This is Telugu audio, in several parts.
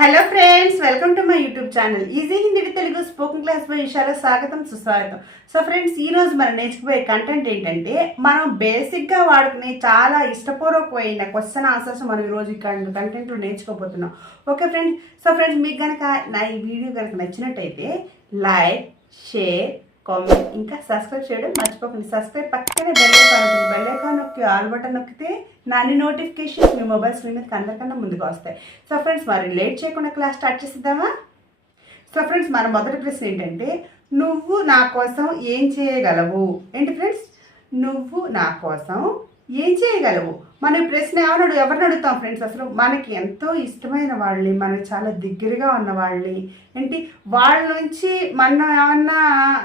Hello friends welcome to my YouTube channel. Easy Hindi Telugu spoken class by ఇషాలో స్వాగతం సుస్వాగతం. సో ఫ్రెండ్స్ ఈరోజు మనం నేర్చుకుపోయే కంటెంట్ ఏంటంటే మనం బేసిక్గా వాడుకునే చాలా ఇష్టపూర్వకమైన క్వశ్చన్ ఆన్సర్స్ మనం ఈరోజు ఇక్కడ కంటెంట్లో నేర్చుకోబోతున్నాం. Okay friends? సో ఫ్రెండ్స్ మీకు కనుక నా ఈ వీడియో కనుక నచ్చినట్టయితే లైక్ షేర్ కామెంట్ ఇంకా సబ్స్క్రైబ్ చేయడం మర్చిపోకండి. సబ్స్క్రైబ్ పక్కనే బెల్ ఐకాన్ ఉంటుంది. బెల్ ఐకాన్ నొక్కి ఆల్ బటన్ నొక్కితే నాని నోటిఫికేషన్స్ మీ మొబైల్ స్క్రీన్ మీద అందరికన్నా ముందుకు వస్తాయి. సో ఫ్రెండ్స్ మరి లేట్ చేయకుండా క్లాస్ స్టార్ట్ చేసిద్దామా? సో ఫ్రెండ్స్ మన మొదటి ప్రశ్న ఏంటంటే నువ్వు నా కోసం ఏం చేయగలవు? ఏంటి ఫ్రెండ్స్ నువ్వు నా కోసం ఏం చేయగలవు? మన ప్రశ్న ఎవరు ఎవరిని అడుగుతాం ఫ్రెండ్స్ అసలు మనకి ఎంతో ఇష్టమైన వాళ్ళని మనకి చాలా దగ్గరగా ఉన్న వాళ్ళని. ఏంటి? వాళ్ళ నుంచి మనం ఏమన్నా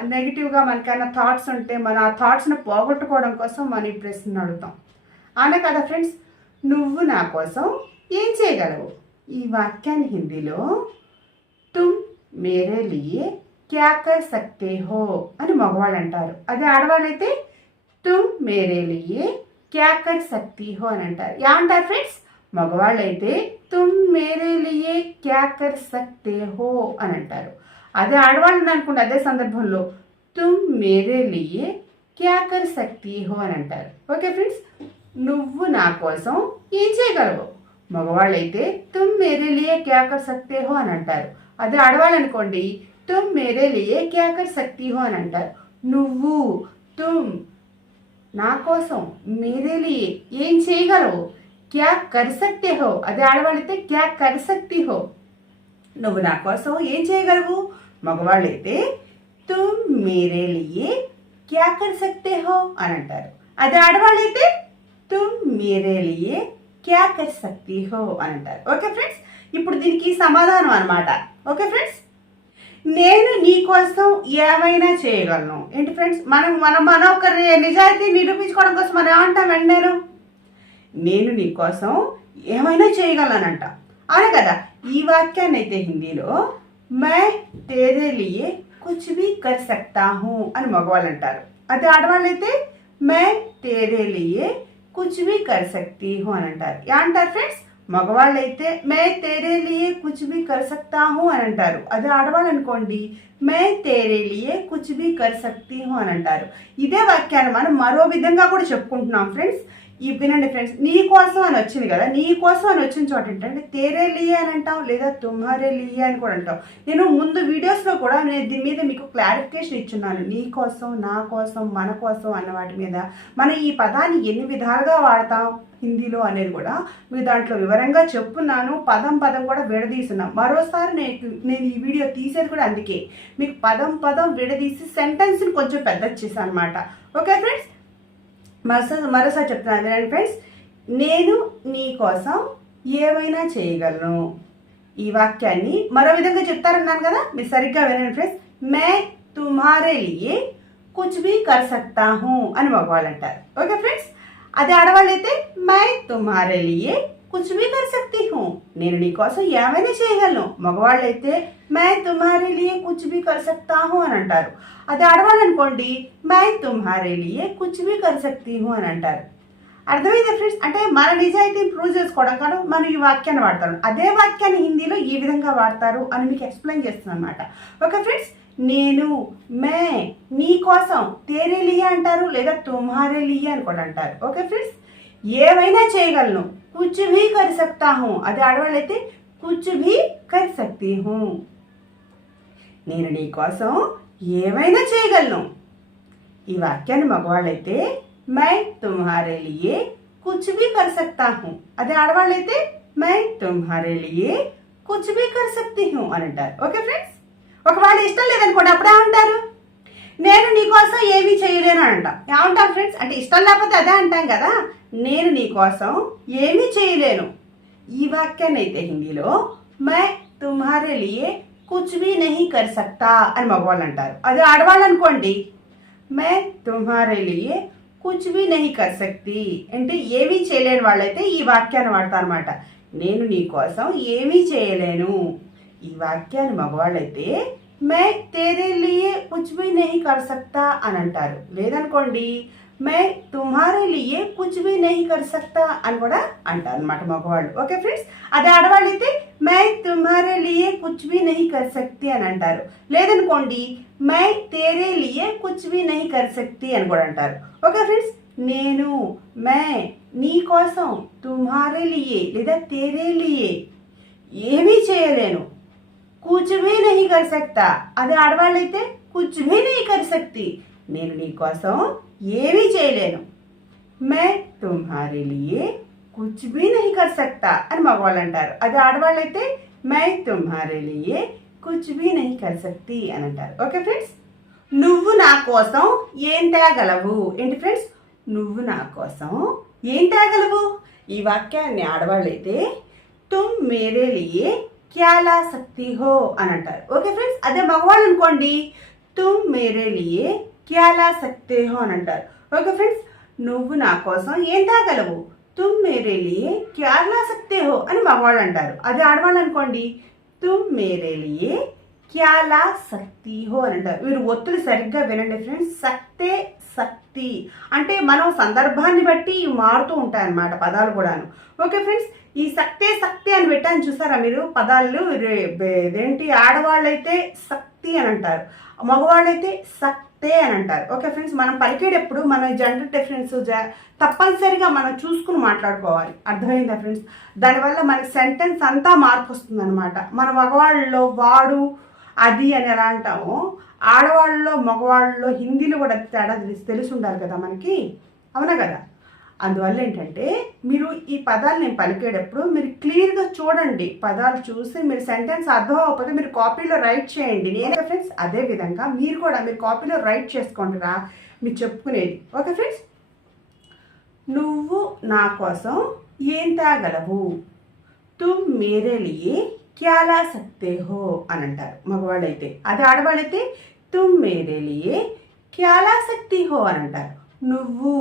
నెగిటివ్గా మనకైనా థాట్స్ ఉంటే మన ఆ థాట్స్ని పోగొట్టుకోవడం కోసం మనం ఈ ప్రశ్న అడుగుతాం. అవునా కదా ఫ్రెండ్స్ నువ్వు నా కోసం ఏం చేయగలవు? ఈ వాక్యాన్ని హిందీలో తుమ్ మేరే లియే క్యా కర్ సక్తే హో అని మగవాళ్ళు అంటారు. అదే ఆడవాళ్ళైతే తుమ్ మేరే లియే క్యాకర్ శక్తి సక్తి హో అని అంటారు. యా అంటారు ఫ్రెండ్స్ మగవాళ్ళు అయితే తుమ్ మేరే లియే క్యా సక్తే హో అని అంటారు. అదే ఆడవాళ్ళు అనుకోండి అదే సందర్భంలో తుమ్ మేరే లియే క్యా సక్తి హో అని అంటారు. ఓకే ఫ్రెండ్స్ నువ్వు నా కోసం ఏం చేయగలవు? మగవాళ్ళైతే తుమ్ మేరే లియే క్యా సక్తే హో అని అంటారు. అదే ఆడవాళ్ళు అనుకోండి తుమ్ మేరే లియే క్యా సక్తి హో అని అంటారు. నువ్వు తుమ్ నా కోసం మేరే లియే ఏం చేయగలవు? క్యా కర్ సక్తే హో? అదే ఆడవాళ్ళైతే క్యా కర్ సక్తి హో? నువ్వు నా కోసం ఏం చేయగలవు? మగవాళ్ళైతే తుమ్ మేరే లియే క్యా కర్ సక్తే హో? అని అంటారు. అదే ఆడవాళ్ళైతే తుమ్ మేరే లియే క్యా కర్ సక్తి హో? అని అంటారు. ఓకే ఫ్రెండ్స్ ఇప్పుడు దీనికి సమాధానం అనమాట ఓకే ఫ్రెండ్స్ నేను నీ కోసం ఏమైనా చేయగలను? ఏంటి ఫ్రెండ్స్ మనం మనం మన ఒక నిజాయితీ నిరూపించుకోవడం కోసం మనం ఏమంటాం వెంటనే నేను నీ కోసం ఏమైనా చేయగలనంట. అవును కదా ఈ వాక్యాన్ని అయితే హిందీలో మే తేరే లియే కుచ్ భీ కర్ సక్తా హూ అని మగవాళ్ళు అంటారు. అదే ఆడవాళ్ళైతే మై తేరే లియే కుచ్ భీ కర్ సక్తి హూ అని అంటారు. యా అంటారు ఫ్రెండ్స్ మగవాళ్ళైతే మే తేరే లియే కుచ్ కర్ సక్తా హూ అని అంటారు. అదే ఆడవాళ్ళు అనుకోండి మే తేరే లియే కుచ్ భీ కర్ సక్తి హూ అని అంటారు. ఇదే వాక్యాన్ని మనం మరో విధంగా కూడా చెప్పుకుంటున్నాం ఫ్రెండ్స్. ఈ వినండి ఫ్రెండ్స్ నీ కోసం అని వచ్చింది కదా నీ కోసం అని వచ్చిన చోట ఏంటంటే తేరే లియే అని అంటావు లేదా తుమ్హారే లియే అని కూడా అంటావు. నేను ముందు వీడియోస్లో కూడా నేను దీని మీద మీకు క్లారిఫికేషన్ ఇచ్చున్నాను. నీ కోసం నా కోసం మన కోసం అన్న వాటి మీద. మనం ఈ పదాన్ని ఎన్ని విధాలుగా వాడతాం హిందీలో అనేది కూడా మీరు దాంట్లో వివరంగా చెప్పున్నాను. పదం పదం కూడా విడదీస్తున్నాం. మరోసారి నేను నేను ఈ వీడియో తీసేది కూడా అందుకే. మీకు పదం పదం విడదీసి సెంటెన్స్ని కొంచెం పెద్ద చేశాను అనమాట ఓకే ఫ్రెండ్స్ మరోసారి మరోసారి చెప్తున్నాను వినండి ఫ్రెండ్స్. నేను నీ కోసం ఏమైనా చేయగలను. ఈ వాక్యాన్ని మరో విధంగా చెప్తారన్నాను కదా? మీరు సరిగ్గా వినండి ఫ్రెండ్స్. మే తుమారే లియే కుచ్ భీ కర్ సక్తా హూ అని మగవాళ్ళు అంటారు ఓకే ఫ్రెండ్స్? అదే ఆడవాళ్ళు అయితే మై తుమారే లియే కుచ్ భీ కర్ సక్తి హూ నేను నీకోసం ఏమైనా చేయగలను. మగవాళ్ళు అయితే మై తుమ్హారే లియే కుచ్ భీ కర్ సక్తా హూ అని అంటారు. అదే ఆడవాళ్ళనుకోండి మే మై తుమ్హారే లియే కుచ్ భీ కర్ సక్తీ హూ అని అంటారు. అర్థమైందా ఫ్రెండ్స్? అంటే మన నిజాయితీని ప్రూవ్ చేసుకోవడం కాదు మనం ఈ వాక్యాన్ని వాడతారు. అదే వాక్యాన్ని హిందీలో ఈ విధంగా వాడతారు అని మీకు ఎక్స్ప్లెయిన్ చేస్తున్నాను అనమాట ఓకే ఫ్రెండ్స్? నేను మే నీ కోసం తేరే లియా అంటారు లేదా తుమ్హారే లియా అని కూడా అంటారు. Okay friends? ఏమైనా చేయగలను. कुछ भी कर सकता हूँ। అదే ఆడవాళ్ళైతే కుచ్ భీ కర్ సక్తి హూ నేను నీ కోసం ఏమైనా చేయగలను। ఈ వాక్యాన్ని మగవాళ్ళైతే మై తుమ్హారే లియే కుచ్ భీ కర్ సక్తా హూ అదే ఆడవాళ్ళైతే మై తుమ్హారే లియే కుచ్ భీ కర్ సక్తి హూ అని అంటారు। Okay friends? ఒకవేళ ఇష్టం లేదనుకోండి అప్పుడు ఏమంటారు? నేను నీకోసం ఏమీ చేయలేను అంట ఏమంటాం ఫ్రెండ్స్? అంటే ఇష్టం లేకపోతే అదే అంటాం కదా. నేను నీకోసం ఏమీ చేయలేను. ఈ వాక్యాన్ని అయితే హిందీలో మై తుమ్హారే లియే కుచ్ భీ నహీ కర్ సక్తా అని మగవాళ్ళు అంటారు. అదే ఆడవాళ్ళు అనుకోండి. మే తుమ్హారే లియే కుచ్ భీ నహీ కర్ సక్తి అంటే ఏమీ చేయలేని వాళ్ళైతే ఈ వాక్యాన్ని వాడతారు అనమాట నేను నీ కోసం ఏమీ చేయలేను. ఈ వాక్యాన్ని మగవాళ్ళైతే మే తేరే లియే కుచ్ భీ నహీ కర్ సక్తా అని అంటారు. లేదనుకోండి మే తుమ్హారే లియే కుచ్ భీ నహీ కర్ సక్తా అని కూడా అంటారు అనమాట మగవాళ్ళు. ఓకే ఫ్రెండ్స్ అదే ఆడవాళ్ళు అయితే మే తుమ్హారే లియే కుచ్ భీ నహీ కర్ సక్తి అని అంటారు. లేదనుకోండి మే తేరే లియే కుచ్ భీ నహీ కర్ సక్తి అని కూడా అంటారు. ఓకే ఫ్రెండ్స్ నేను మే నీ కోసం తుమ్హారే లియే లేదా తేరే లియే ఏమీ చేయలేను. కుచ్ భీ నహీ కర్ సక్తా అదే ఆడవాళ్ళైతే కుచ్ భీ నహీ కర్ సక్తి నేను నీ కోసం ఏమీ చేయలేను. మే తుమ్హారే లియే కుచ్ భీ నహీ కర్ సక్తా అని మగవాళ్ళు అంటారు అదే ఆడవాళ్ళైతే మే తుమ్హారే లియే కుచ్ భీ నహీ కర్ సక్తి అని అంటారు. Okay friends? నువ్వు నా కోసం ఏం తేగలవు? ఏంటి ఫ్రెండ్స్? నువ్వు నా కోసం ఏం తేగలవు? ఈ వాక్యాన్ని ఆడవాళ్ళైతే తుమ్ మేరే లియే క్యాలా శక్తి సక్తి హో అని అంటారు. ఓకే ఫ్రెండ్స్ అదే మగవాళ్ళు అనుకోండి. తుమ్ మేరే లియే క్యాలా సక్తే హో అని అంటారు. ఓకే ఫ్రెండ్స్ నువ్వు నా కోసం ఏం తాగలవు? తుమ్ మేరే లియే క్యాలా సక్తే హో అని మగవాళ్ళు అంటారు. అదే ఆడవాళ్ళు అనుకోండి. తుమ్ మేరే లియే క్యాలా శక్తి హో అని అంటారు. మీరు ఒత్తులు సరిగ్గా వినండి ఫ్రెండ్స్ సక్తే శక్తి. అంటే మనం సందర్భాన్ని బట్టి మారుతూ ఉంటాయి అన్నమాట పదాలు కూడాను. ఓకే ఫ్రెండ్స్ ఈ శక్తి శక్తి అని పెట్టాను చూసారా మీరు? పదాలు ఇదేంటి? ఆడవాళ్ళైతే శక్తి అని అంటారు. మగవాళ్ళైతే సక్తే అని అంటారు. ఓకే ఫ్రెండ్స్ మనం పలికేటప్పుడు మన జెండర్ డిఫరెన్స్ జ- తప్పనిసరిగా మనం చూసుకుని మాట్లాడుకోవాలి. అర్థమైందా ఫ్రెండ్స్? దానివల్ల మనకి సెంటెన్స్ అంతా మార్పు వస్తుందన్నమాట. మన మగవాళ్ళలో వాడు అది అని ఎలా అంటామో ఆడవాళ్ళలో మగవాళ్ళలో హిందీలో కూడా తేడా తెలిసి తెలిసి ఉండాలి కదా మనకి? అవునా కదా? అందువల్ల ఏంటంటే మీరు ఈ పదాలు నేను పలికేటప్పుడు మీరు క్లియర్గా చూడండి. పదాలు చూసి మీరు సెంటెన్స్ అర్థం అవ్వకపోతే మీరు కాపీలో రైట్ చేయండి. నేను ఫ్రెండ్స్? అదే విధంగా మీరు కూడా మీరు కాపీలో రైట్ చేసుకోండి రా మీరు చెప్పుకునేది. Okay friends? నువ్వు నా కోసం ఏం తాగలవు? తుమ్ మేరే లియే సక్తే హో అని అంటారు మగవాళ్ళైతే. అదే ఆడవాళ్ళైతే తుమ్ మేరే లియే సక్తి హో అని అంటారు. నువ్వు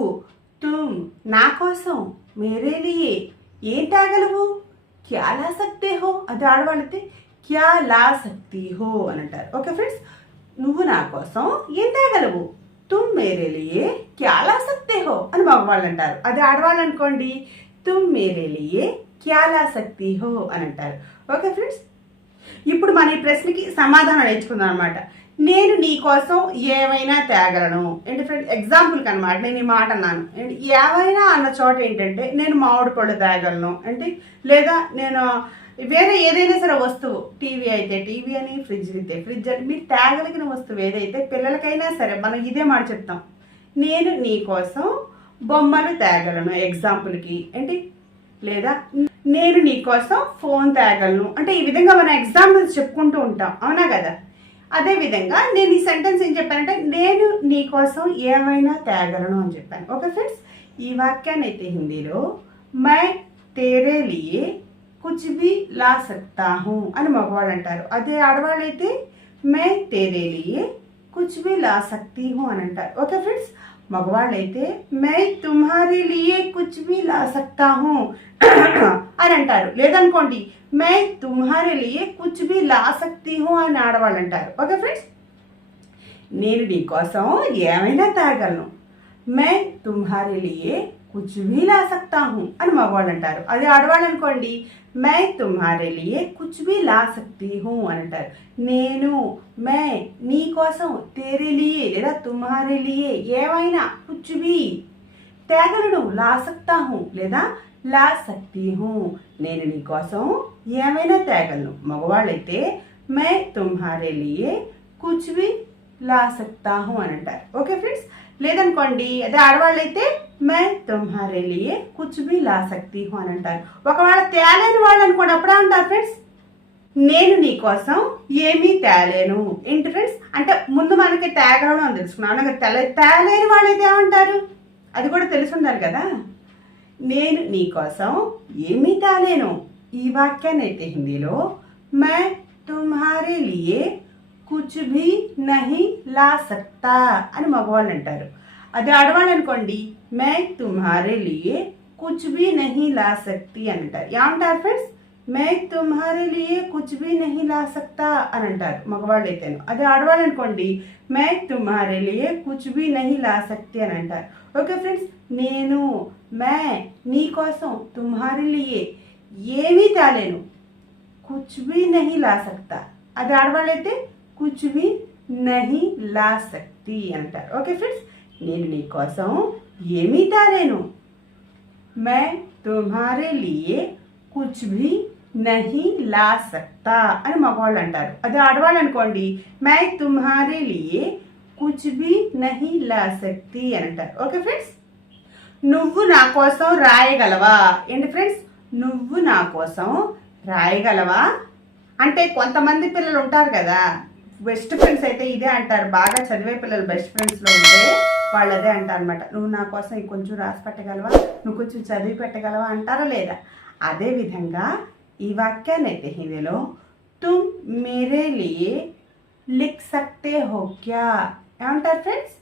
నా కోసం మేరే లియే ఏం తాగలవు క్యా లా సక్తే హో అదే ఆడవాళ్ళైతే క్యా లా సక్తి హో అని అంటారు ఓకే ఫ్రెండ్స్ నువ్వు నా కోసం ఏం తాగలవు తుమ్ మేరే లియే క్యా లా సక్తే హో అని మగవాళ్ళు అంటారు అది ఆడవాళ్ళు అనుకోండి తుమ్ మేరే లియే క్యా లా సక్తి హో అని అంటారు ఓకే ఫ్రెండ్స్ ఇప్పుడు మన ఈ ప్రశ్నకి సమాధానం నేర్చుకుందాం అనమాట నేను నీ కోసం ఏమైనా తేగలను. ఏంటి ఫ్రెండ్ ఎగ్జాంపుల్కి అనమాట నేను ఈ మాట అన్నాను. ఏంటి? ఏమైనా అన్న చోట ఏంటంటే నేను మామిడి పళ్ళు తేగలను. ఏంటి? లేదా నేను వేరే ఏదైనా సరే వస్తువు టీవీ అయితే టీవీ అని ఫ్రిడ్జ్ అయితే ఫ్రిడ్జ్ అని మీరు తేగలిగిన వస్తువు ఏదైతే పిల్లలకైనా సరే మనం ఇదే మాట చెప్తాం. నేను నీ కోసం బొమ్మలు తేగలను ఎగ్జాంపుల్కి ఏంటి? లేదా నేను నీ కోసం ఫోన్ తేగలను. అంటే ఈ విధంగా మనం ఎగ్జాంపుల్స్ చెప్పుకుంటూ ఉంటాం. అవునా కదా? అదే విధంగా నేను ఈ సెంటెన్స్ ఏం చెప్పానంటే నేను నీకోసం ఏమైనా తేగలను అని చెప్పాను. ఓకే ఫ్రెండ్స్ ఈ వాక్యాన్ని అయితే హిందీలో మై తేరే లియే కుచ్ భీ లా సక్తా హూ అని మగవాళ్ళు అంటారు. అదే ఆడవాళ్ళు అయితే మై తేరే లియే కుచ్ భీ లా సక్తి హూ అని అంటారు. ఓకే ఫ్రెండ్స్ మగవాళ్ళైతే మై తుమ్హారే లియే కుచ్ భీ లా సక్తా హూ. అని అంటారు. లేదనుకోండి మై తుమ్హారే లియే కుచ్ భీ లా సక్తి హూ అని ఆడవాళ్ళు అంటారు. Okay friends? నేను నీ కోసం ఏమైనా తాగలను. మై తుమ్హారే లియే కుచ్ భీ లా సక్తా హూ అని మగవాళ్ళు అంటారు. అదే ఆడవాళ్ళు అనుకోండి మై తుమ్హారే లియే కుచ్ భీ లా సక్తి హూ అని అంటారు నేను మై నీ కోసం తేరే లియే లేదా తుమ్హారే లియే ఏమైనా కుచ్ భీ తేగలను లా సక్తా హూ లేదా లా సక్తి హూ నేను నీ కోసం ఏమైనా తేగలను మగవాళ్ళైతే మై తుమ్హారే లియే కుచ్ భీ లా సక్తా అని అంటారు. ఓకే ఫ్రెండ్స్ లేదనుకోండి అదే ఆడవాళ్ళైతే మే తుమ్హారే లియే కుచ్ లా సక్తి హు అని అంటారు. ఒకవేళ తేలేని వాళ్ళు అనుకోండి అప్పుడే అంటారు ఫ్రెండ్స్ నేను నీ కోసం ఏమీ తేలేను. ఏంటి ఫ్రెండ్స్ అంటే ముందు మనకి తేగలను అని తెలుసుకున్నాను అనగా తెల తేలేని వాళ్ళైతే ఏమంటారు? అది కూడా తెలిసి ఉండాలి కదా. నేను నీ కోసం ఏమీ తేలేను. ఈ వాక్యాన్ని అయితే హిందీలో మే తుమ్హారే లియే కుచ్ భీ నహీ లా సక్తా అని మగవాళ్ళు అంటారు. అదే ఆడవాళ్ళు అనుకోండి మే తుమ్హారే లియే కుచ్ భీ నహీ లా సక్తి అని అంటారు. ఏమంటారు ఫ్రెండ్స్ మే తుమ్హారే లియే కుచ్ భీ నహీ లా సక్తా అని అంటారు మగవాళ్ళు అయితేను అదే ఆడవాళ్ళు అనుకోండి మే తుమ్హారే లియే కుచ్ భీ నహీ లా సక్తి అని అంటారు. ఓకే ఫ్రెండ్స్ నేను మే నీ కోసం తుమ్హారే లియే ఏమీ తేలేను కుచ్ భీ నహీ లా సక్తా అది ఆడవాళ్ళైతే కుచ్ బి నహి లా శక్తి అంటారు ఓకే ఫ్రెండ్స్ నేను నీకోసం ఏమీ తారేను మే తుమ్హారే లియే కుచ్ భీ నహి లా సక్తా అని మగవాళ్ళు అంటారు అది ఆడవాళ్ళు అనుకోండి మే తుమ్హారే లియే కుచ్ బి నహి లా సక్తి అని అంటారు ఓకే ఫ్రెండ్స్ నువ్వు నా కోసం రాయగలవా ఏంటి ఫ్రెండ్స్ నువ్వు నా కోసం రాయగలవా అంటే కొంతమంది పిల్లలు ఉంటారు కదా బెస్ట్ ఫ్రెండ్స్ అయితే ఇదే అంటారు. బాగా చదివే పిల్లలు బెస్ట్ ఫ్రెండ్స్లో ఉంటే వాళ్ళు అదే అంటారు అనమాట నువ్వు నా కోసం ఇంకొంచెం రాసి పెట్టగలవా? నువ్వు కొంచెం చదివి పెట్టగలవా? అంటారా లేదా? అదే విధంగా ఈ వాక్యాన్ని అయితే హిందీలో తుమ్ మేరే లియే లిఖ్ సక్తే హో క్యా? ఏమంటారు ఫ్రెండ్స్?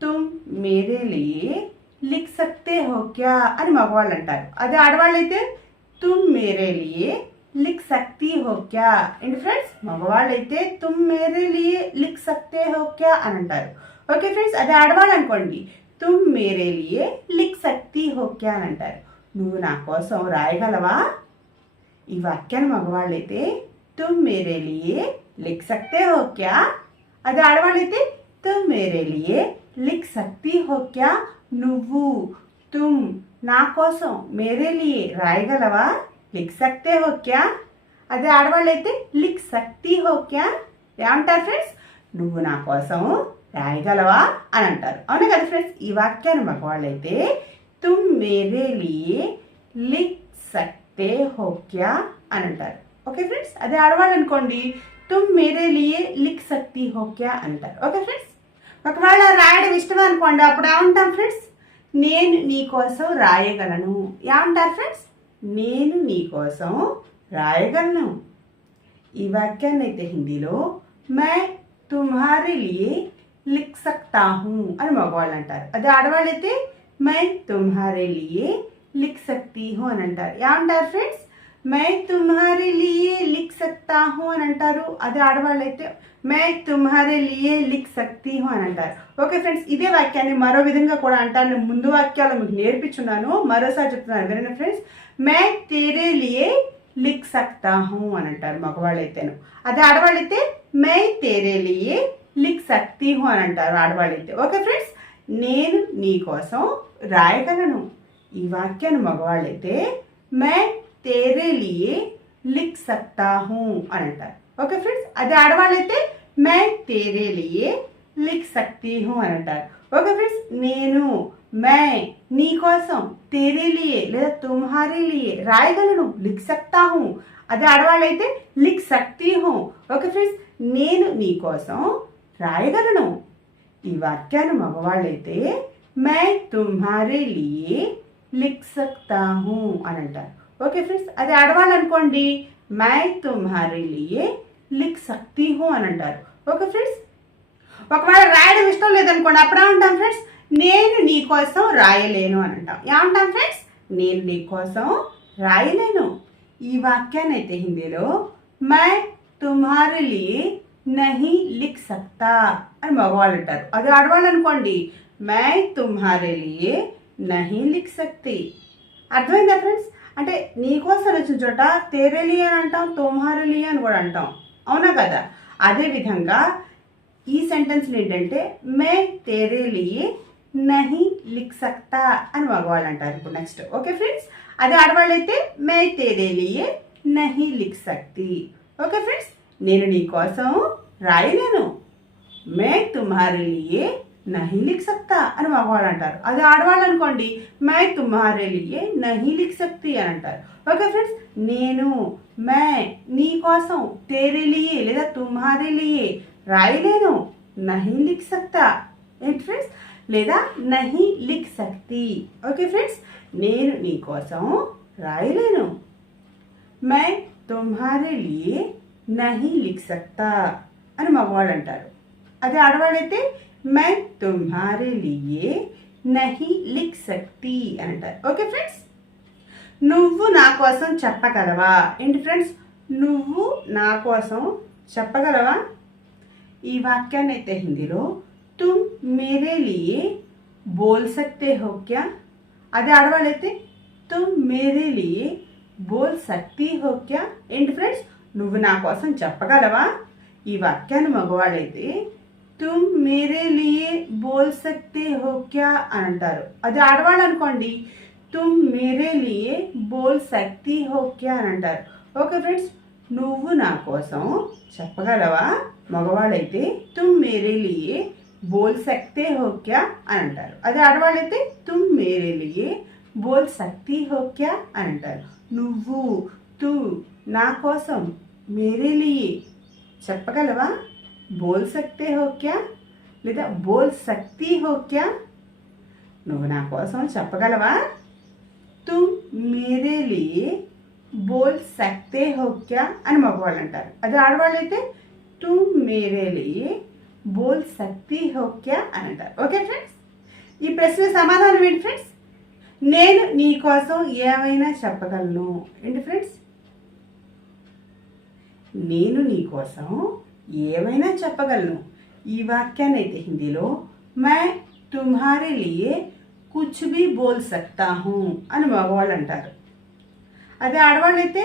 తుమ్ మేరే లియే లిఖ్ సక్తే హో క్యా? అని మగవాళ్ళు అంటారు. అదే ఆడవాళ్ళు అయితే తుమ్ మేరే లియే లిఖ్ సక్తి హో క్యా? ఏంటి ఫ్రెండ్స్ మగవాళ్ళు అయితే తుమ్ మేరే లియే లిఖ్ సక్తే హో క్యా అని అంటారు. ఓకే ఫ్రెండ్స్ అదే ఆడవాళ్ళు అనుకోండి. తుమ్ మేరే లియే లిఖ్ సక్తి హో క్యా అని అంటారు. నువ్వు నా కోసం రాయగలవా? ఈ వాక్యాన్ని మగవాళ్ళైతే తుమ్ మేరే లియే లిఖ్ సక్తే హో క్యా? అదే ఆడవాళ్ళైతే తుమ్ మేరే లియే లిఖ్ సక్తి హో క్యా? నువ్వు తుమ్ నా కోసం మేరే లియే రాయగలవా? లిక్ సక్తే హో క్యా? అదే ఆడవాళ్ళైతే లిక్ సక్తి హో క్యా? ఏమంటారు ఫ్రెండ్స్ నువ్వు నా కోసం రాయగలవా అని అంటారు. అవునా కదా ఫ్రెండ్స్ ఈ వాక్యాన్ని మగవాళ్ళైతే తుమ్ మేరే లియే సక్తే హో క్యా? అని అంటారు. ఓకే ఫ్రెండ్స్ అదే ఆడవాళ్ళు అనుకోండి తుమ్ మేరే లియే లిఖ్ సక్తి హో క్యా? అంటారు. ఓకే ఫ్రెండ్స్ ఒకవేళ రాయడం ఇష్టం అనుకోండి అప్పుడు ఏమంటాం ఫ్రెండ్స్ నేను నీ కోసం రాయగలను. ఏమంటారు ఫ్రెండ్స్ నేను నీ కోసం రాయగలను. ఈ వాక్యాన్ని అయితే హిందీలో మై తుమ్హారే లియే లిఖ్ సక్తా హూ అని మగవాళ్ళు అంటారు. అదే ఆడవాళ్ళు అయితే మై తుమ్హారే లియే లిఖ్ సక్తి హూ అని అంటారు. ఏమంటారు ఫ్రెండ్స్? మై తుమ్హారే లియే లిఖ్ సక్తా హూ అని అంటారు. అదే ఆడవాళ్ళు అయితే మై తుమ్హారే లియే లిఖ్ సక్తి హూ అని అంటారు. ఓకే ఫ్రెండ్స్ ఇదే వాక్యాన్ని మరో విధంగా కూడా అంటాను నేను ముందు వాక్యాలు మీకు నేర్పించున్నాను. మరోసారి చెప్తున్నాను వినండి ఫ్రెండ్స్. మే తేరే లియే లిక్ సక్తా హూ అని అంటారు మగవాళ్ళైతేను. అదే ఆడవాళ్ళైతే అయితే తేరే లియే లిక్ సక్తి హూ అని అంటారు ఆడవాళ్ళైతే. ఓకే ఫ్రెండ్స్ నేను నీ కోసం రాయగలను. ఈ వాక్యాన్ని మగవాళ్ళైతే మే తేరే లియే లిక్ సక్తా హూ అని అంటారు. ఓకే ఫ్రెండ్స్ అదే ఆడవాళ్ళైతే మే తేరే లియే లిక్ సక్తి హూ అని అంటారు. ఓకే ఫ్రెండ్స్ నేను మే నీకోసం తేరే లియే లేదా తుమ్హారే లియే రాయగలను లిఖ్ సక్తా హూ అదే ఆడవాళ్ళైతే లిఖ్ సక్తి హూ ఓకే ఫ్రెండ్స్ నేను నీకోసం రాయగలను. ఈ వాక్యాన్ని మగవాళ్ళైతే మై తుమ్హారే లియే లిఖ్ సక్తా హూ అని అంటారు. ఓకే ఫ్రెండ్స్ అదే ఆడవాళ్ళు అనుకోండి మై తుమ్హారే లియే లిఖ్ సక్తి హూ అని అంటారు. ఓకే ఫ్రెండ్స్ ఒకవేళ రాయడం ఇష్టం లేదనుకోండి అప్పుడు ఉంటాం ఫ్రెండ్స్? నేను నీ కోసం రాయలేను అని అంటాం. ఏమంటాం ఫ్రెండ్స్ నేను నీ కోసం రాయలేను. ఈ వాక్యాన్ని అయితే హిందీలో మై తుమ్హారే లియే నహీ లిఖ్ సక్తా అని మగవాళ్ళు అంటారు. అది ఆడవాళ్ళు అనుకోండి మై తుమ్హారే లియే నహీ లిఖ్ సక్తి అర్థమైందా ఫ్రెండ్స్ అంటే నీకోసం వచ్చిన చోట తేరేలి అని అంటాం తోమ్హారలి అని కూడా అంటాం. అవునా కదా? అదే విధంగా ఈ సెంటెన్స్ ఏంటంటే మే తేరేలియే నహి లిక్ సక్తా అని మగవాళ్ళు అంటారు ఇప్పుడు నెక్స్ట్ ఓకే ఫ్రెండ్స్ అదే ఆడవాళ్ళు అయితే మే తేరేలియే నహి లిక్ సక్తి ఓకే ఫ్రెండ్స్ నేను నీ కోసం రాయలేను మే తుమ్హారే నహి లిక్ సక్తా అని మగవాళ్ళు అంటారు అది ఆడవాళ్ళు అనుకోండి మే తుమ్హారే నహి లిక్ సక్తి అని అంటారు ఓకే ఫ్రెండ్స్ నేను మే నీ కోసం తేరేలియే లేదా తుమ్హారే రాయలేను నహి లిక్ సక్తా ఏంటి ఫ్రెండ్స్ లేదా నహి లిఖ్ సక్తి ఓకే ఫ్రెండ్స్ నేను నీ కోసం రాయలేను. మై తుమ్హారే లియే నహి లిఖ్ సక్తా అని మగవాడు అంటారు. అదే ఆడవాడైతే మై తుమ్హారే లియే నహి లిఖ్ సక్తి అని అంటారు. ఓకే ఫ్రెండ్స్ నువ్వు నా కోసం చెప్పగలవా? ఏంటి ఫ్రెండ్స్ నువ్వు నా కోసం చెప్పగలవా? ఈ వాక్యాన్ని అయితే హిందీలో తుమ్ మేరే లియే బోల్ సక్తే హో క్యా అదే ఆడవాళ్ళైతే తుమ్ మేరే లియే బోల్ సక్తి హో క్యా ఏంటి ఫ్రెండ్స్ నువ్వు నా కోసం చెప్పగలవా? ఈ వాక్యాన్ని మగవాళ్ళైతే తుమ్ మేరే లియే బోల్ సక్తే హో క్యా అని అంటారు. అది ఆడవాళ్ళు అనుకోండి తుమ్ మేరే లియే బోల్ సక్తి హో క్యా అని అంటారు. ఓకే ఫ్రెండ్స్ నువ్వు నా కోసం చెప్పగలవా? మగవాళ్ళైతే తుమ్ మేరే లియే బోల్ సక్తే హో క్యా అని అంటారు. అదే ఆడవాళ్ళైతే తుమ్ మేరే లియే బోల్ సక్తి హో క్యా అని అంటారు. నువ్వు తూ నా కోసం మేరే లియే చెప్పగలవా? బోల్ సక్తే హో క్యా లేదా బోల్ సక్తి హో క్యా? నువ్వు నా కోసం చెప్పగలవా? తుమ్ మేరే లియే బోల్ సక్తే హో క్యా అని మగవాళ్ళు అంటారు. అదే ఆడవాళ్ళైతే తుమ్ మేరే లియే బోల్ సక్తి హో క్యా అని అంటారు. ఓకే ఫ్రెండ్స్ ఈ ప్రశ్న సమాధానం ఏంటి ఫ్రెండ్స్ నేను నీ కోసం ఏమైనా చెప్పగలను. ఏంటి ఫ్రెండ్స్ నేను నీ కోసం ఏమైనా చెప్పగలను. ఈ వాక్యాన్ని అయితే హిందీలో మై తుమ్హారే లియే కుచ్ బి బోల్ సక్తా హూ అని మగవాళ్ళు అంటారు. అదే ఆడవాళ్ళు అయితే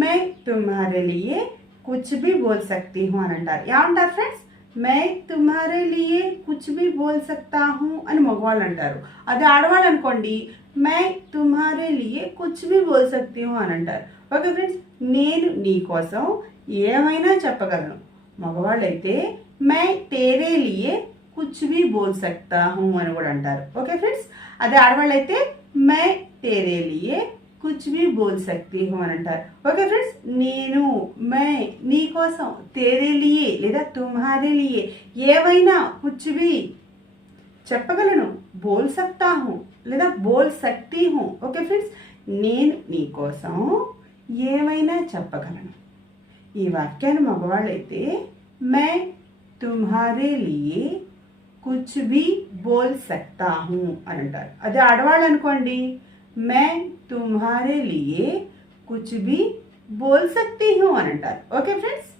మై తుమ్హారే లియే కుచ్ బి బోల్ సక్తి హూ అని అంటారు. ఏమంటారు ఫ్రెండ్స్ మై తుమారే లియే కుచ్ బి బోల్ సక్తా హూ అని మగవాళ్ళు అంటారు. అదే ఆడవాళ్ళు అనుకోండి మై తుమారే లియే కుచ్ బి బోల్ సక్తి హూ అని అంటారు. ఓకే ఫ్రెండ్స్ నేను నీ కోసం ఏమైనా చెప్పగలను? మగవాళ్ళైతే మై తేరే లియే కుచ్ బి బోల్ సక్తా హూ అని కూడా అంటారు. ఓకే ఫ్రెండ్స్ అదే ఆడవాళ్ళైతే మై తేరే లియే కుచ్ భీ బోల్ సక్తి హూ అని అంటారు ఓకే ఫ్రెండ్స్ నేను మే నీ కోసం తేరే లియే లేదా తుమ్హారే లియే ఏవైనా కుచ్ భీ చెప్పగలను బోల్ సక్తా హూ లేదా బోల్ సక్తి హూ ఓకే ఫ్రెండ్స్ నేను నీ కోసం ఏమైనా చెప్పగలను ఈ వాక్యాన్ని మగవాళ్ళైతే మే తుమ్హారే లియే కుచ్ భీ బోల్ సక్తా హూ అని అంటారు. అదే ఆడవాళ్ళు అనుకోండి मैं तुम्हारे లియే కుచ్ బి బోల్ సక్తి హూ అని అంటారు. ఓకే ఫ్రెండ్స్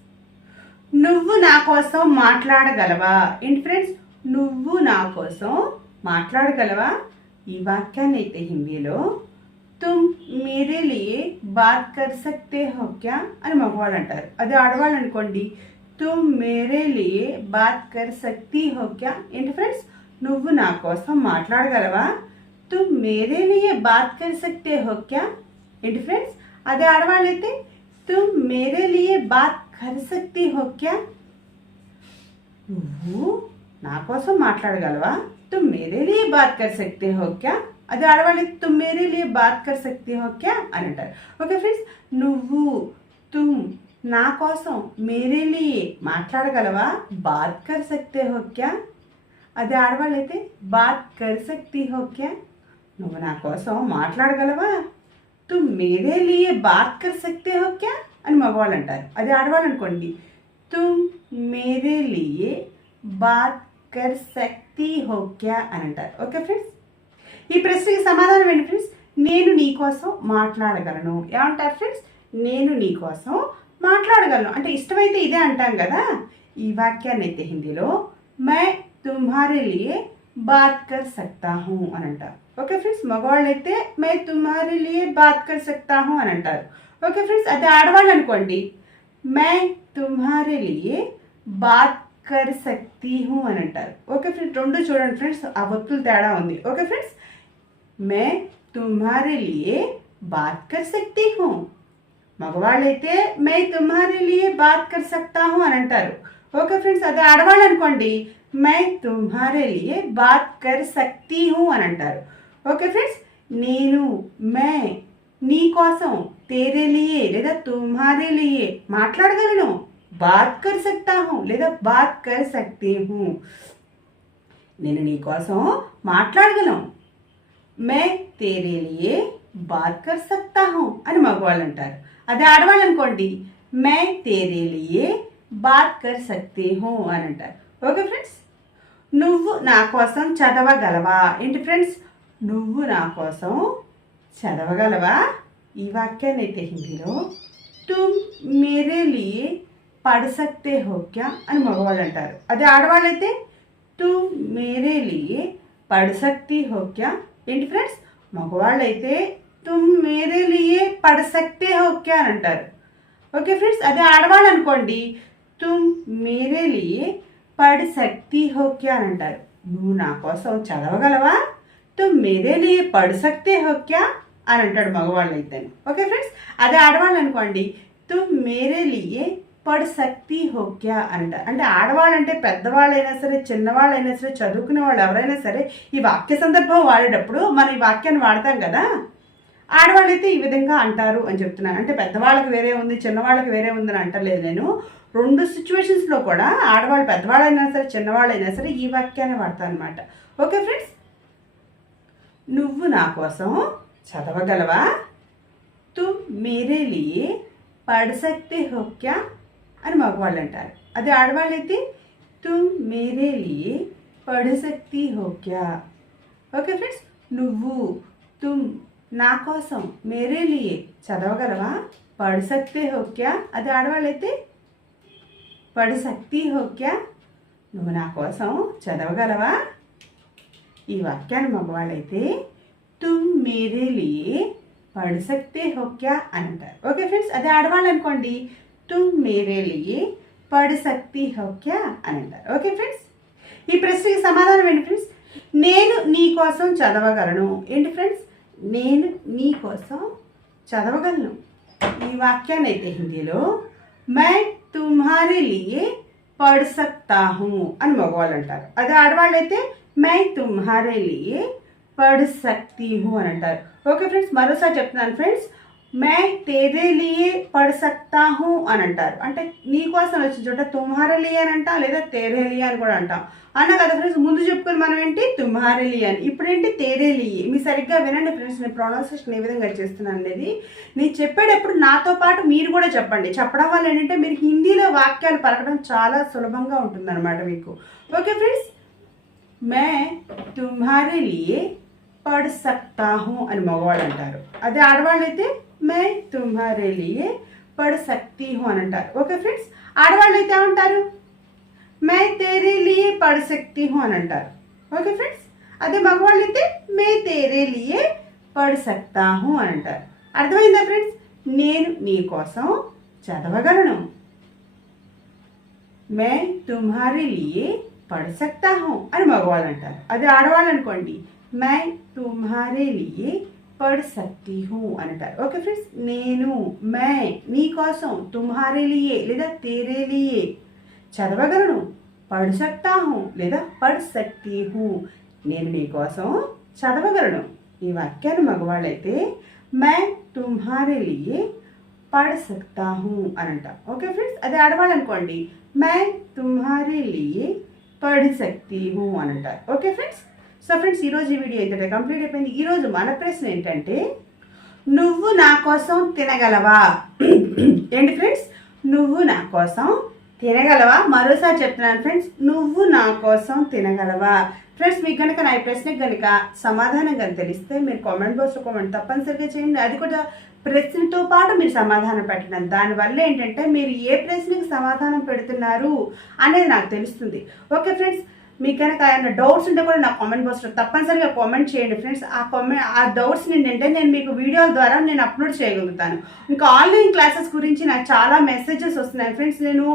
నువ్వు నా కోసం మాట్లాడగలవా? ఏంటి ఫ్రెండ్స్ నువ్వు నా కోసం మాట్లాడగలవా? ఈ వాక్యాన్ని అయితే హిందీలో తుమ్ మీరే లియే బాత్ కర్ సక్తే హో క్యా అని మగవాళ్ళు అంటారు. అదే ఆడవాళ్ళు అనుకోండి. తుమ్ మేరే లియే బాత్ కర్ సక్తి హో క్యా? ఏంటి ఫ్రెండ్స్ నువ్వు నా కోసం మాట్లాడగలవా? తుమ్ మేరే లియే బాత్ కర్ సక్తే హో క్యా ఏంటి ఫ్రెండ్స్ అదే ఆడవాళ్ళైతే తుమ్ మేరే లియే బాత్ కర్ సక్తి హో క్యా నువ్వు నా కోసం మాట్లాడగలవా తుమ్ మేరే లియే బాత్ కర్ సక్తే హో క్యా అది ఆడవాళ్ళకి తుమ్ మేరే లియే బాత్ కర్ సక్తే హో క్యా అని అంటారు ఓకే ఫ్రెండ్స్ నువ్వు తుమ్ నా కోసం మేరే లియే మాట్లాడగలవా బాత్ కర్ సక్తే హో క్యా అది ఆడవాళ్ళైతే బాత్ కర్ సక్తి హో క్యా నువ్వు నా కోసం మాట్లాడగలవా? తుమ్ మేరే లియే బాత్ కర్ సక్తే హో క్యా? అని మగవాళ్ళు అంటారు. అది ఆడవాళ్ళు అనుకోండి తుమ్ మేరే లియే బాత్ కర్ సక్తి హో క్యా? అని అంటారు. Okay friends? ఈ ప్రశ్నకి సమాధానం ఏంటి ఫ్రెండ్స్? నేను నీ కోసం మాట్లాడగలను. ఏమంటారు ఫ్రెండ్స్? నేను నీ కోసం మాట్లాడగలను. అంటే ఇష్టమైతే ఇదే అంటాం కదా? ఈ వాక్యాన్ని అయితే హిందీలో మై తుమ్హారే లియే బాత్ కర్ సక్తా హూ అని అంటారు. ఓకే ఫ్రెండ్స్ మగవాళ్ళైతే మే తుమ్హారి బాత్ కర్ సక్తా హూ అని అంటారు. ఓకే ఫ్రెండ్స్ అదే ఆడవాళ్ళు అనుకోండి మే తుమ్హారి బాత్ కర్ సక్తి హూ అని అంటారు. ఓకే ఫ్రెండ్స్ రెండు చూడండి ఫ్రెండ్స్ ఆ వత్తులు తేడా ఉంది. ఓకే ఫ్రెండ్స్ మే తుమ్హారే బాత్ కర్ సక్తి హూ మగవాళ్ళైతే మే తుమ్హారే బాత్ కర్ సక్తా హూ అని అంటారు. ఓకే ఫ్రెండ్స్ అదే ఆడవాళ్ళు అనుకోండి మే తుమ్హారే బాత్ కర్ సక్తి హూ అని అంటారు. ఓకే ఫ్రెండ్స్ నేను మే నీ కోసం తేరే లియే లేదా తుమ్హారే లియే మాట్లాడగలను. బాత్ కర్ సక్తా హూ లేదా బాత్ కర్ సక్తే హూ నేను నీ కోసం మాట్లాడగలను. మే తేరే లియే బాత్ కర్ సక్తా హూ అని మగవాళ్ళు అంటారు. అదే ఆడవాళ్ళు అనుకోండి మే తేరే లియే బాత్ కర్ సక్తే హూ అని అంటారు. ఓకే ఫ్రెండ్స్ నువ్వు నా కోసం చదవగలవా? ఏంటి ఫ్రెండ్స్ నువ్వు నా కోసం చదవగలవా? ఈ వాక్యాన్ని అయితే హిందీలో తుమ్ మేరే లియే పడ సక్తే హో క్యా అని మగవాళ్ళు అంటారు. అదే ఆడవాళ్ళైతే తుమ్ మేరే లియే పడ సక్తి హో క్యా ఏంటి ఫ్రెండ్స్ మగవాళ్ళైతే తుమ్ మేరే లియే పడ సక్తే హో క్యా అని అంటారు. ఓకే ఫ్రెండ్స్ అదే ఆడవాళ్ళు అనుకోండి తుమ్ మేరే లియే పడ సక్తి హో క్యా అని అంటారు. నువ్వు నా కోసం చదవగలవా? తుమ్ మేరే లియే పడ్ సక్తే హో క్యా అని అంటాడు మగవాళ్ళు అయితే ఓకే ఫ్రెండ్స్? అదే ఆడవాళ్ళు అనుకోండి తుమ్ మేరే లియే పడ్ సక్తి హో క్యా అంటారు. అంటే ఆడవాళ్ళు అంటే పెద్దవాళ్ళైనా సరే చిన్నవాళ్ళైనా సరే చదువుకునే వాళ్ళు ఎవరైనా సరే ఈ వాక్య సందర్భం వాడేటప్పుడు మనం ఈ వాక్యాన్ని వాడతాం కదా? ఆడవాళ్ళైతే ఈ విధంగా అంటారు అని చెప్తున్నాను అంటే పెద్దవాళ్ళకి వేరే ఉంది చిన్నవాళ్ళకి వేరే ఉందని అంటలేదు నేను. రెండు సిచ్యువేషన్స్లో కూడా ఆడవాళ్ళు పెద్దవాళ్ళైనా సరే చిన్నవాళ్ళైనా సరే ఈ వాక్యాన్ని వాడతాను అనమాట ఓకే ఫ్రెండ్స్? నువ్వు నా కోసం చదవగలవా? తు మేరే లియే పడ్ సక్తే అని మగవాళ్ళు అంటారు అదే ఆడవాళ్ళైతే తుమ్ మేరే లియే పడ్ సక్తి ఓకే ఫ్రెండ్స్ నువ్వు తుమ్ నా కోసం మేరే లియే చదవగలవా? పడ్ సక్తే హో క్యా అదే ఆడవాళ్ళైతే పడ్ సక్తి హో క్యా నువ్వు నా కోసం చదవగలవా? ఈ వాక్యాన్ని మగవాళ్ళైతే తుమ్ మేరే లియే సక్తే హో క్యా అని అంటారు ఓకే ఫ్రెండ్స్ అదే ఆడవాళ్ళు అనుకోండి తుమ్ మేరే లియే పడు సక్తి హో క్యా అని అంటారు ఓకే ఫ్రెండ్స్ ఈ ప్రశ్నకి సమాధానం ఏంటి ఫ్రెండ్స్? నేను నీ కోసం చదవగలను. ఏంటి ఫ్రెండ్స్? నేను నీ కోసం చదవగలను. ఈ వాక్యాన్ని అయితే హిందీలో మై తుమ్హారే లియే పడ్ సక్తా అని మగవాళ్ళు అంటారు. అదే ఆడవాళ్ళు అయితే మై తుమ్హారే లియే పడ్ సక్తి హూ అని అంటారు. ఓకే ఫ్రెండ్స్ మరోసారి చెప్తున్నాను ఫ్రెండ్స్ మై తేరే లియే పడ్ సక్తా హూ అని అంటారు. అంటే నీకోసం వచ్చిన చోట తుమ్హారే లియే అని అంటాం లేదా తేరే లియే అని కూడా అంటాం. అన్న కదా ఫ్రెండ్స్ ముందు చెప్పుకుని మనం ఏంటి? తుమ్హారే లియే అని. ఇప్పుడు ఏంటి? తేరే లియే మీ సరిగ్గా వినండి ఫ్రెండ్స్ నేను ప్రొనౌన్సియేషన్ ఏ విధంగా చేస్తున్నాను అనేది. నేను చెప్పేటప్పుడు నాతో పాటు మీరు కూడా చెప్పండి. చెప్పడం వల్ల ఏంటంటే మీరు హిందీలో వాక్యాలు పలకడం చాలా సులభంగా ఉంటుందన్నమాట మీకు. ఓకే ఫ్రెండ్స్ మే తుమ్హారే లియే పడ్ సక్తా హూ అని మగవాళ్ళు అంటారు అదే ఆడవాళ్ళు అయితే మే తుమ్హారే లియే పడ్ సక్తి హూ అని అంటారు ఓకే ఫ్రెండ్స్ ఆడవాళ్ళు అయితే ఏమంటారు మే తేరే లియే పడ్ సక్తి హూ అని అంటారు ఓకే ఫ్రెండ్స్ అదే మగవాళ్ళు అయితే మే తేరే లియే పడ్ సక్తా హూ అని అంటారు అర్థమైందా ఫ్రెండ్స్ నేను నీ కోసం చదవగలను మే తుమ్హారే లియే పడ్ సక్తా హూ అని మగవాళ్ళు అంటారు అదే ఆడవాళ్ళు అనుకోండి మై తుమ్హారే లియే పడ్ సక్తి హూ అంటారు. ఓకే ఫ్రెండ్స్ నేను మై నీ కోసం తుమ్హారే లియే లేదా తేరే లియే చదవగలను. పడ్ సక్తా హూ లేదా పడ్ సక్తి హూ నేను నీ కోసం చదవగలను. ఈ వాక్యాన్ని మగవాళ్ళైతే మై తుమ్హారే లియే పడ్ సక్తా హూ అని అంటాం ఓకే ఫ్రెండ్స్ అదే ఆడవాళ్ళు అనుకోండి మై తుమ్హారే లియే పడిశక్తి సక్తి హూ అని అంటారు ఓకే ఫ్రెండ్స్ సో ఫ్రెండ్స్ ఈరోజు ఈ వీడియో అయితే కంప్లీట్ అయిపోయింది. ఈరోజు మన ప్రశ్న ఏంటంటే నువ్వు నా కోసం తినగలవా? ఏంటి ఫ్రెండ్స్ నువ్వు నా కోసం తినగలవా? మరోసారి చెప్తున్నాను ఫ్రెండ్స్ నువ్వు నా కోసం తినగలవా? ఫ్రెండ్స్ మీకు కనుక నా ఈ ప్రశ్నకి కనుక సమాధానం కనుక తెలిస్తే మీరు కామెంట్ బాక్స్లో కామెంట్ తప్పనిసరిగా చేయండి. అది కూడా ప్రశ్నతో పాటు మీరు సమాధానం పెట్టడం. దానివల్ల ఏంటంటే మీరు ఏ ప్రశ్నకి సమాధానం పెడుతున్నారు అనేది నాకు తెలుస్తుంది. ఓకే ఫ్రెండ్స్ మీకు కనుక ఏమైనా డౌట్స్ ఉంటే కూడా నా కామెంట్ బాక్స్లో తప్పనిసరిగా కామెంట్ చేయండి ఫ్రెండ్స్. ఆ కామెంట్ ఆ డౌట్స్ ఏంటంటే నేను మీకు వీడియోల ద్వారా నేను అప్లోడ్ చేయగలుగుతాను. ఇంకా ఆన్లైన్ క్లాసెస్ గురించి నాకు చాలా మెసేజెస్ వస్తున్నాయి ఫ్రెండ్స్. నేను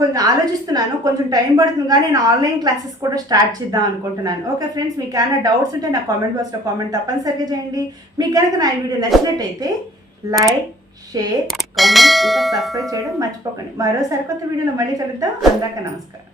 కొంచెం ఆలోచిస్తున్నాను కొంచెం టైం పడుతుంది కానీ నేను ఆన్లైన్ క్లాసెస్ కూడా స్టార్ట్ చేద్దాం అనుకుంటున్నాను. ఓకే ఫ్రెండ్స్ మీకు ఏమైనా డౌట్స్ ఉంటే నా కామెంట్ బాక్స్లో కామెంట్ తప్పనిసరిగా చేయండి. మీకు కనుక నా ఈ వీడియో నచ్చినట్టయితే లైక్ షేర్ కామెంట్ ఇంకా సబ్స్క్రైబ్ చేయడం మర్చిపోకండి. మరో కొత్త వీడియోలో మళ్ళీ కలుద్దాం. అందాక నమస్కారం.